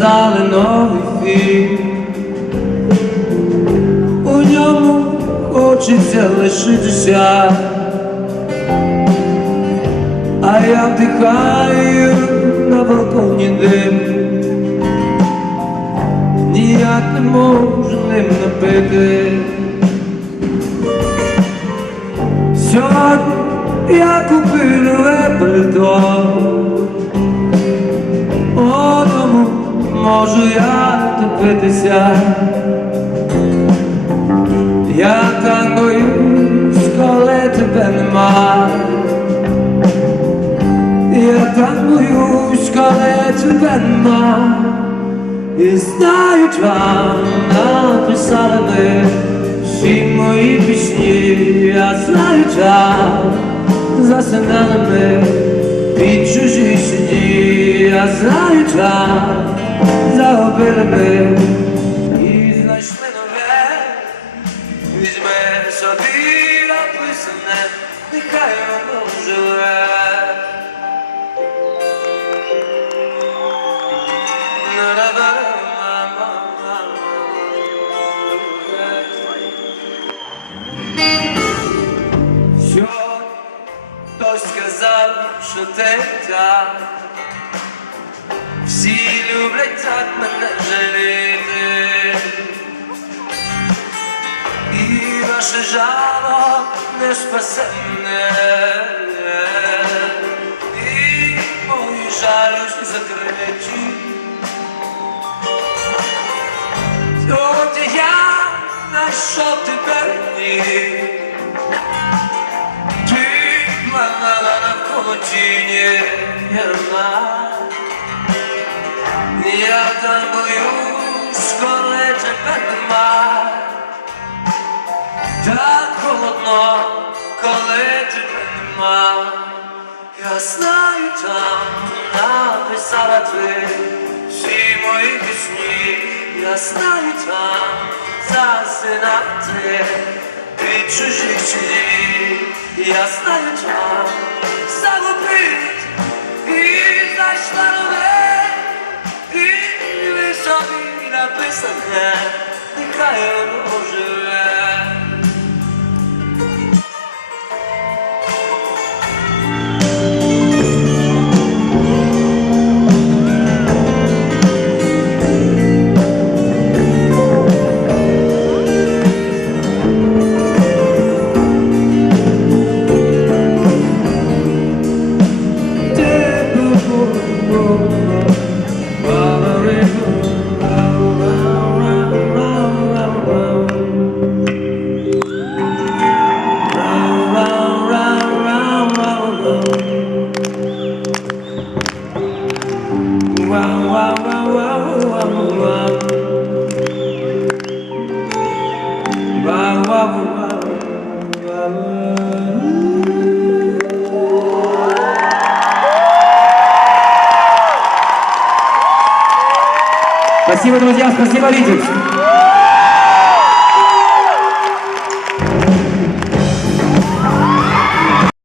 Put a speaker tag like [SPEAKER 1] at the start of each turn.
[SPEAKER 1] вогні. У ньому хочеться лишитися, а я вдихаю на балконі дим. Ніяк не можу ним напити. Сьогодні я купив нове пальто. Можу я топитися. Я так боюсь, коли тебе нема. Я так боюсь, коли тебе нема. І знають вам написали ми всі мої пісні, я знаю вам засинали ми під чужі сіді, я знаю вам загубили ми і знайшли нове, візьми собі написане, нехай воно живе. Що хтось сказав, що ти так всі люблять так мене жаліти І ваше жало не спасе мене І мої жалюсь закриті Сьогодні я знайшов тебе ні. Ти планала навколо тіні ярма. Я так боюсь, коли тебе нема. Так холодно, коли тебе нема. Я знаю там написала ти всі мої пісні, я знаю там засинати від чужих слів, я знаю там загубить написане, нехай воно живе.
[SPEAKER 2] Спасибо, друзья, спасибо, Лидикс.